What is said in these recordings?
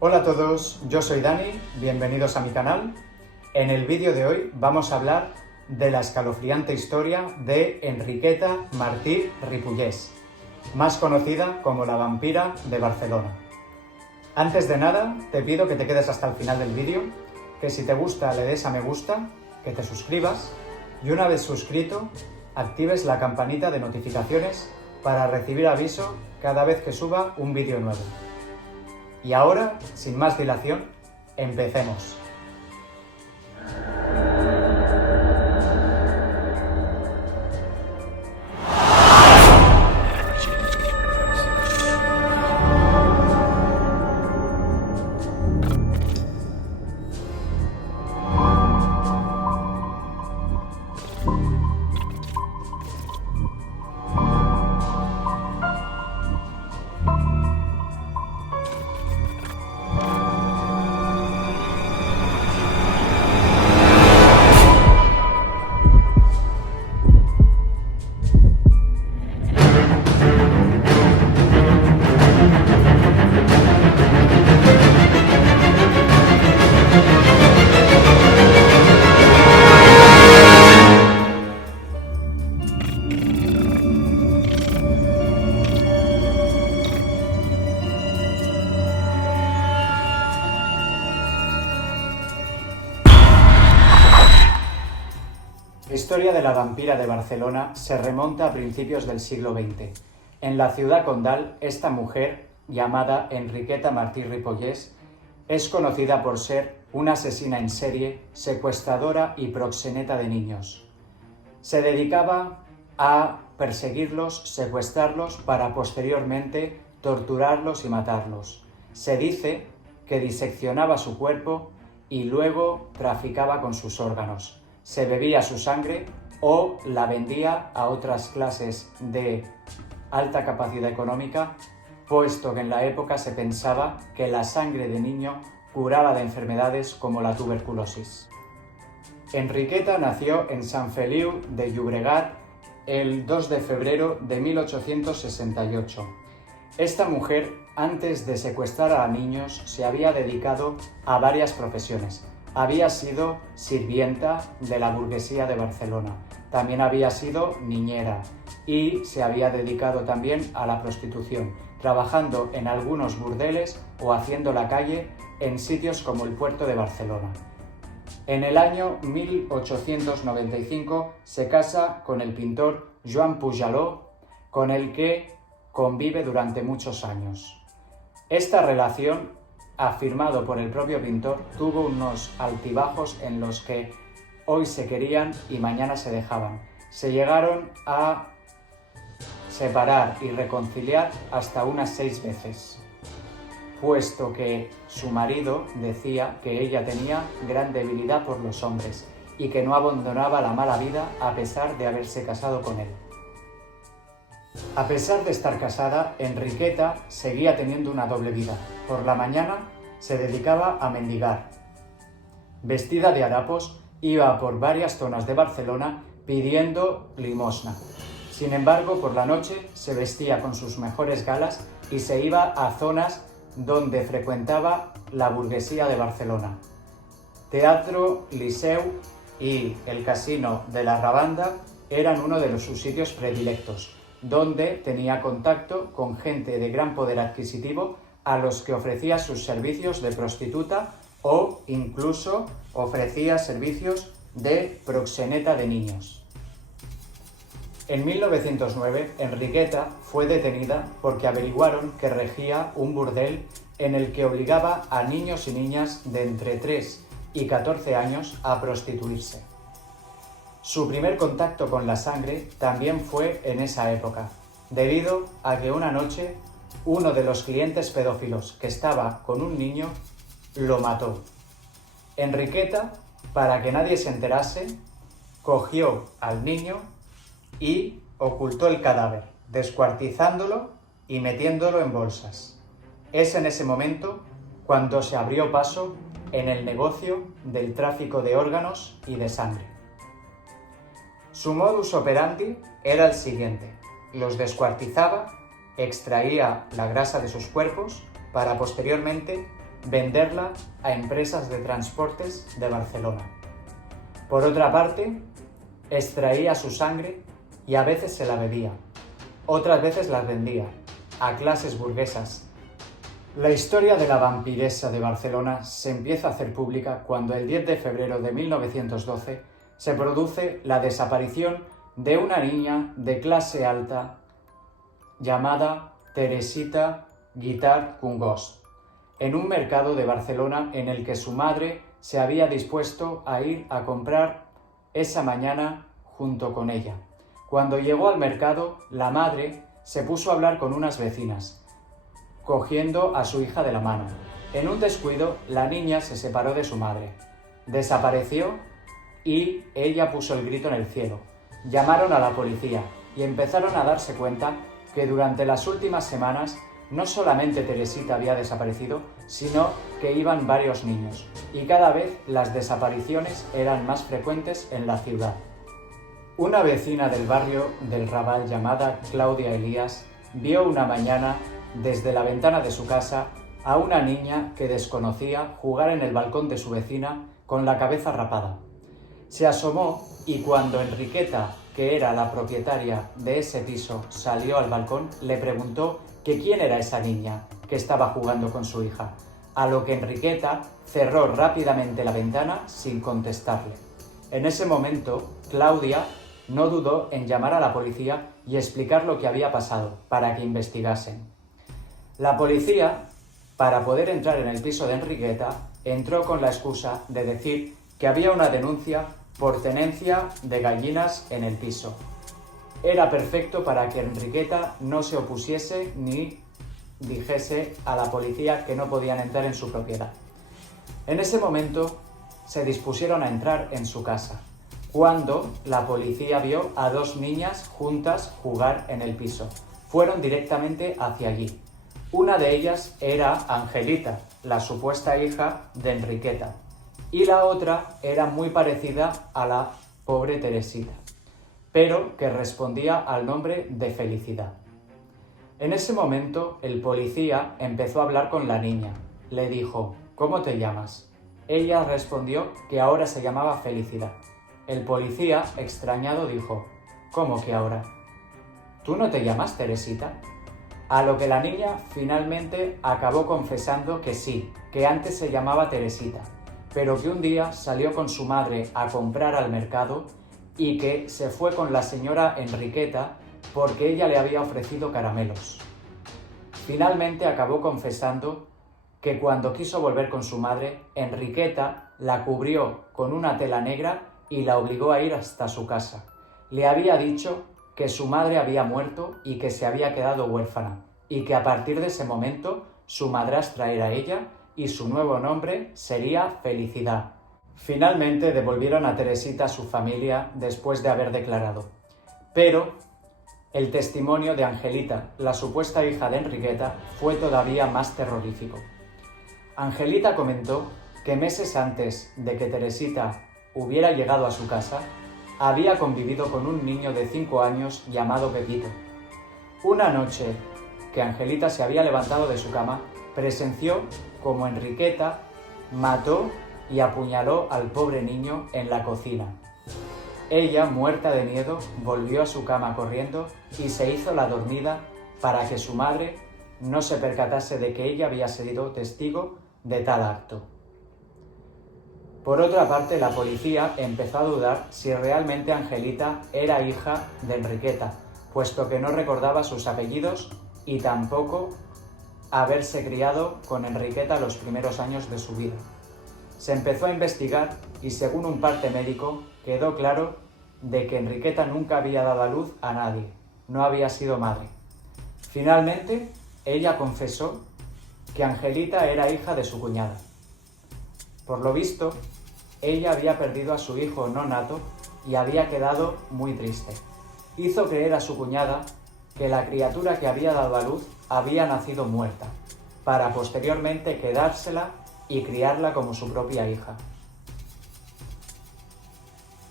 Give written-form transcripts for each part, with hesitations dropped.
Hola a todos, yo soy Dani, bienvenidos a mi canal. En el vídeo de hoy vamos a hablar de la escalofriante historia de Enriqueta Martí Ripollès, más conocida como la vampira de Barcelona. Antes de nada, te pido que te quedes hasta el final del vídeo, que si te gusta le des a me gusta, que te suscribas y una vez suscrito, actives la campanita de notificaciones para recibir aviso cada vez que suba un vídeo nuevo. Y ahora, sin más dilación, empecemos. La historia de la vampira de Barcelona se remonta a principios del siglo XX. En la ciudad condal, esta mujer, llamada Enriqueta Martí Ripollès, es conocida por ser una asesina en serie, secuestradora y proxeneta de niños. Se dedicaba a perseguirlos, secuestrarlos para posteriormente torturarlos y matarlos. Se dice que diseccionaba su cuerpo y luego traficaba con sus órganos. Se bebía su sangre o la vendía a otras clases de alta capacidad económica, puesto que en la época se pensaba que la sangre de niño curaba de enfermedades como la tuberculosis. Enriqueta nació en Sant Feliu de Llobregat el 2 de febrero de 1868. Esta mujer, antes de secuestrar a niños, se había dedicado a varias profesiones. Había sido sirvienta de la burguesía de Barcelona, también había sido niñera y se había dedicado también a la prostitución, trabajando en algunos burdeles o haciendo la calle en sitios como el puerto de Barcelona. En el año 1895 se casa con el pintor Joan Pujaló, con el que convive durante muchos años. Esta relación, afirmado por el propio pintor, tuvo unos altibajos en los que hoy se querían y mañana se dejaban. Se llegaron a separar y reconciliar hasta unas 6 veces, puesto que su marido decía que ella tenía gran debilidad por los hombres y que no abandonaba la mala vida a pesar de haberse casado con él. A pesar de estar casada, Enriqueta seguía teniendo una doble vida. Por la mañana se dedicaba a mendigar. Vestida de harapos, iba por varias zonas de Barcelona pidiendo limosna. Sin embargo, por la noche se vestía con sus mejores galas y se iba a zonas donde frecuentaba la burguesía de Barcelona. Teatro, Liceu y el Casino de la Rabanda eran uno de sus sitios predilectos, donde tenía contacto con gente de gran poder adquisitivo a los que ofrecía sus servicios de prostituta o incluso ofrecía servicios de proxeneta de niños. En 1909, Enriqueta fue detenida porque averiguaron que regía un burdel en el que obligaba a niños y niñas de entre 3 y 14 años a prostituirse. Su primer contacto con la sangre también fue en esa época, debido a que una noche uno de los clientes pedófilos que estaba con un niño lo mató. Enriqueta, para que nadie se enterase, cogió al niño y ocultó el cadáver, descuartizándolo y metiéndolo en bolsas. Es en ese momento cuando se abrió paso en el negocio del tráfico de órganos y de sangre. Su modus operandi era el siguiente: los descuartizaba, extraía la grasa de sus cuerpos para posteriormente venderla a empresas de transportes de Barcelona. Por otra parte, extraía su sangre y a veces se la bebía, otras veces la vendía a clases burguesas. La historia de la vampiresa de Barcelona se empieza a hacer pública cuando el 10 de febrero de 1912 se produce la desaparición de una niña de clase alta llamada Teresita Guitart Congost, en un mercado de Barcelona en el que su madre se había dispuesto a ir a comprar esa mañana junto con ella. Cuando llegó al mercado, la madre se puso a hablar con unas vecinas, cogiendo a su hija de la mano. En un descuido, la niña se separó de su madre, desapareció y ella puso el grito en el cielo. Llamaron a la policía y empezaron a darse cuenta que durante las últimas semanas no solamente Teresita había desaparecido, sino que iban varios niños, y cada vez las desapariciones eran más frecuentes en la ciudad. Una vecina del barrio del Raval llamada Claudia Elías vio una mañana desde la ventana de su casa a una niña que desconocía jugar en el balcón de su vecina con la cabeza rapada. Se asomó y cuando Enriqueta, que era la propietaria de ese piso, salió al balcón, le preguntó que quién era esa niña que estaba jugando con su hija, a lo que Enriqueta cerró rápidamente la ventana sin contestarle. En ese momento, Claudia no dudó en llamar a la policía y explicar lo que había pasado para que investigasen. La policía, para poder entrar en el piso de Enriqueta, entró con la excusa de decir que había una denuncia por tenencia de gallinas en el piso. Era perfecto para que Enriqueta no se opusiese ni dijese a la policía que no podían entrar en su propiedad. En ese momento se dispusieron a entrar en su casa, cuando la policía vio a dos niñas juntas jugar en el piso. Fueron directamente hacia allí. Una de ellas era Angelita, la supuesta hija de Enriqueta, y la otra era muy parecida a la pobre Teresita, pero que respondía al nombre de Felicidad. En ese momento, el policía empezó a hablar con la niña. Le dijo: ¿cómo te llamas? Ella respondió que ahora se llamaba Felicidad. El policía, extrañado, dijo: ¿cómo que ahora? ¿Tú no te llamas Teresita? A lo que la niña finalmente acabó confesando que sí, que antes se llamaba Teresita, pero que un día salió con su madre a comprar al mercado y que se fue con la señora Enriqueta porque ella le había ofrecido caramelos. Finalmente acabó confesando que cuando quiso volver con su madre, Enriqueta la cubrió con una tela negra y la obligó a ir hasta su casa. Le había dicho que su madre había muerto y que se había quedado huérfana, y que a partir de ese momento su madrastra era ella y su nuevo nombre sería Felicidad. Finalmente devolvieron a Teresita a su familia después de haber declarado. Pero el testimonio de Angelita, la supuesta hija de Enriqueta, fue todavía más terrorífico. Angelita comentó que meses antes de que Teresita hubiera llegado a su casa, había convivido con un niño de 5 años llamado Pepito. Una noche que Angelita se había levantado de su cama, presenció como Enriqueta mató y apuñaló al pobre niño en la cocina. Ella, muerta de miedo, volvió a su cama corriendo y se hizo la dormida para que su madre no se percatase de que ella había sido testigo de tal acto. Por otra parte, la policía empezó a dudar si realmente Angelita era hija de Enriqueta, puesto que no recordaba sus apellidos y tampoco haberse criado con Enriqueta los primeros años de su vida. Se empezó a investigar y, según un parte médico, quedó claro de que Enriqueta nunca había dado a luz a nadie, no había sido madre. Finalmente, ella confesó que Angelita era hija de su cuñada. Por lo visto, ella había perdido a su hijo no nato y había quedado muy triste. Hizo creer a su cuñada que la criatura que había dado a luz había nacido muerta, para posteriormente quedársela y criarla como su propia hija.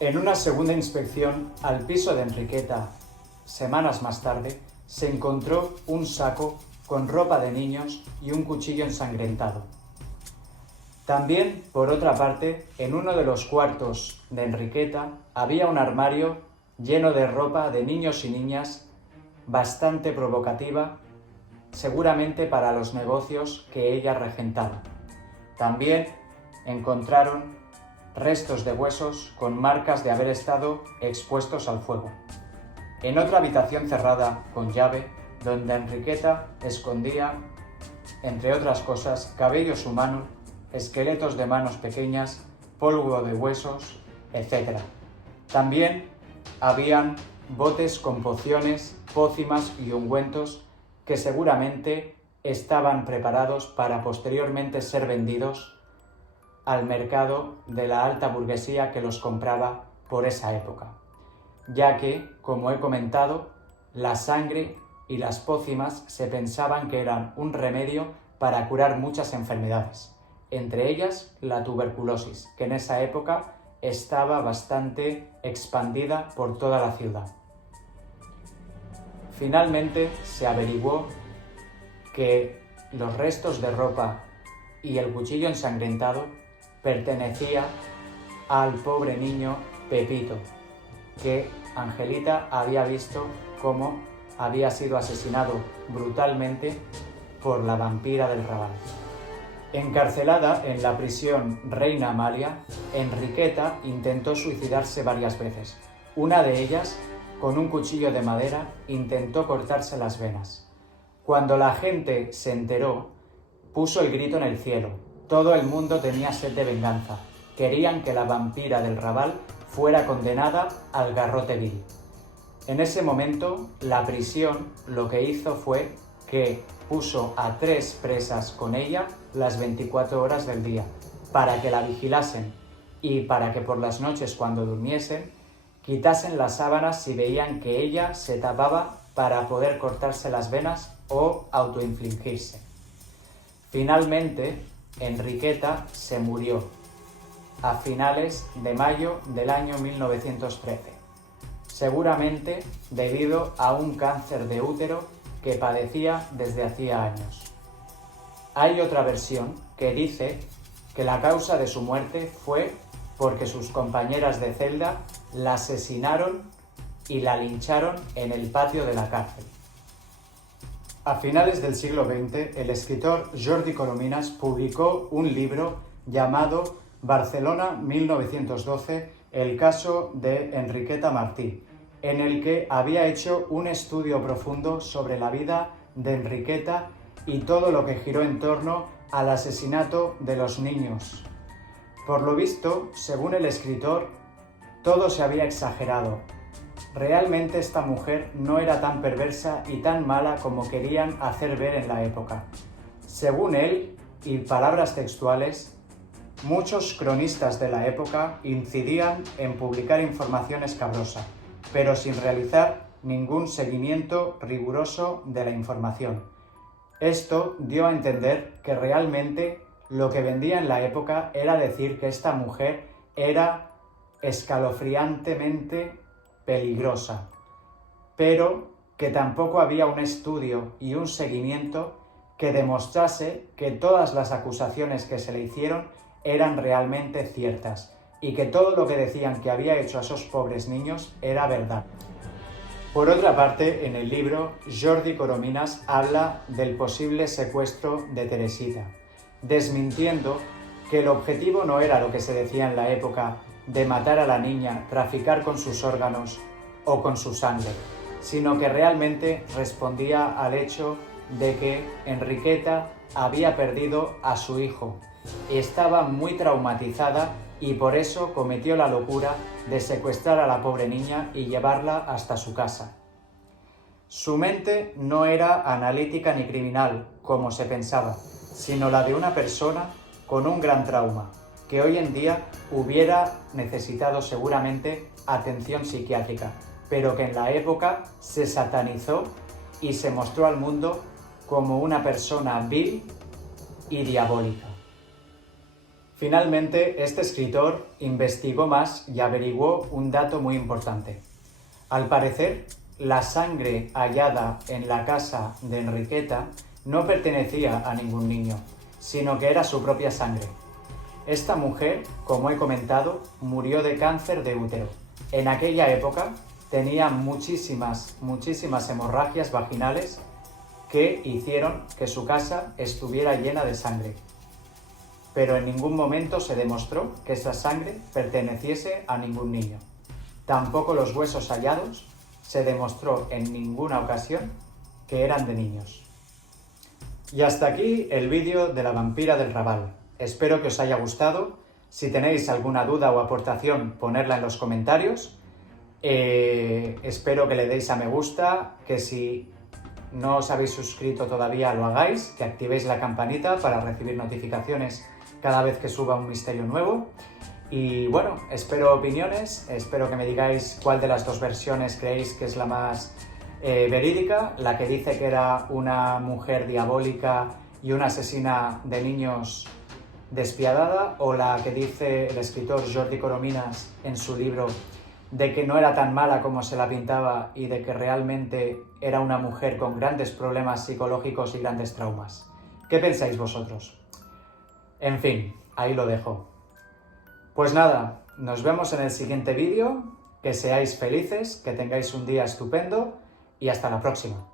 En una segunda inspección al piso de Enriqueta, semanas más tarde, se encontró un saco con ropa de niños y un cuchillo ensangrentado. También, por otra parte, en uno de los cuartos de Enriqueta había un armario lleno de ropa de niños y niñas bastante provocativa, seguramente para los negocios que ella regentaba. También encontraron restos de huesos con marcas de haber estado expuestos al fuego. En otra habitación cerrada con llave, donde Enriqueta escondía, entre otras cosas, cabellos humanos, esqueletos de manos pequeñas, polvo de huesos, etc. También habían botes con pociones, pócimas y ungüentos que seguramente estaban preparados para posteriormente ser vendidos al mercado de la alta burguesía que los compraba por esa época, ya que, como he comentado, la sangre y las pócimas se pensaban que eran un remedio para curar muchas enfermedades, entre ellas la tuberculosis, que en esa época estaba bastante expandida por toda la ciudad. Finalmente se averiguó que los restos de ropa y el cuchillo ensangrentado pertenecía al pobre niño Pepito, que Angelita había visto cómo había sido asesinado brutalmente por la vampira del Raval. Encarcelada en la prisión Reina Amalia, Enriqueta intentó suicidarse varias veces. Una de ellas, con un cuchillo de madera, intentó cortarse las venas. Cuando la gente se enteró, puso el grito en el cielo. Todo el mundo tenía sed de venganza. Querían que la vampira del Raval fuera condenada al garrote vil. En ese momento, la prisión lo que hizo fue que puso a 3 presas con ella las 24 horas del día, para que la vigilasen y para que por las noches, cuando durmiesen, quitasen las sábanas si veían que ella se tapaba para poder cortarse las venas o autoinfligirse. Finalmente, Enriqueta se murió a finales de mayo del año 1913, seguramente debido a un cáncer de útero que padecía desde hacía años. Hay otra versión que dice que la causa de su muerte fue porque sus compañeras de celda la asesinaron y la lincharon en el patio de la cárcel. A finales del siglo XX, el escritor Jordi Corominas publicó un libro llamado Barcelona 1912, el caso de Enriqueta Martí, en el que había hecho un estudio profundo sobre la vida de Enriqueta y todo lo que giró en torno al asesinato de los niños. Por lo visto, según el escritor, todo se había exagerado. Realmente esta mujer no era tan perversa y tan mala como querían hacer ver en la época. Según él, y palabras textuales, muchos cronistas de la época incidían en publicar información escabrosa, pero sin realizar ningún seguimiento riguroso de la información. Esto dio a entender que realmente lo que vendía en la época era decir que esta mujer era escalofriantemente peligrosa, pero que tampoco había un estudio y un seguimiento que demostrase que todas las acusaciones que se le hicieron eran realmente ciertas y que todo lo que decían que había hecho a esos pobres niños era verdad. Por otra parte, en el libro, Jordi Corominas habla del posible secuestro de Teresita, desmintiendo que el objetivo no era lo que se decía en la época de matar a la niña, traficar con sus órganos o con su sangre, sino que realmente respondía al hecho de que Enriqueta había perdido a su hijo, estaba muy traumatizada y por eso cometió la locura de secuestrar a la pobre niña y llevarla hasta su casa. Su mente no era analítica ni criminal, como se pensaba, sino la de una persona con un gran trauma, que hoy en día hubiera necesitado seguramente atención psiquiátrica, pero que en la época se satanizó y se mostró al mundo como una persona vil y diabólica. Finalmente, este escritor investigó más y averiguó un dato muy importante. Al parecer, la sangre hallada en la casa de Enriqueta no pertenecía a ningún niño, sino que era su propia sangre. Esta mujer, como he comentado, murió de cáncer de útero. En aquella época tenía muchísimas hemorragias vaginales que hicieron que su casa estuviera llena de sangre. Pero en ningún momento se demostró que esa sangre perteneciese a ningún niño. Tampoco los huesos hallados se demostró en ninguna ocasión que eran de niños. Y hasta aquí el vídeo de la vampira del Raval. Espero que os haya gustado. Si tenéis alguna duda o aportación, ponedla en los comentarios. Espero que le deis a me gusta, que si no os habéis suscrito todavía lo hagáis, que activéis la campanita para recibir notificaciones cada vez que suba un misterio nuevo. Y bueno, espero opiniones, espero que me digáis cuál de las dos versiones creéis que es la más verídica, la que dice que era una mujer diabólica y una asesina de niños despiadada, o la que dice el escritor Jordi Corominas en su libro de que no era tan mala como se la pintaba y de que realmente era una mujer con grandes problemas psicológicos y grandes traumas. ¿Qué pensáis vosotros? En fin, ahí lo dejo. Pues nada, nos vemos en el siguiente vídeo, que seáis felices, que tengáis un día estupendo y hasta la próxima.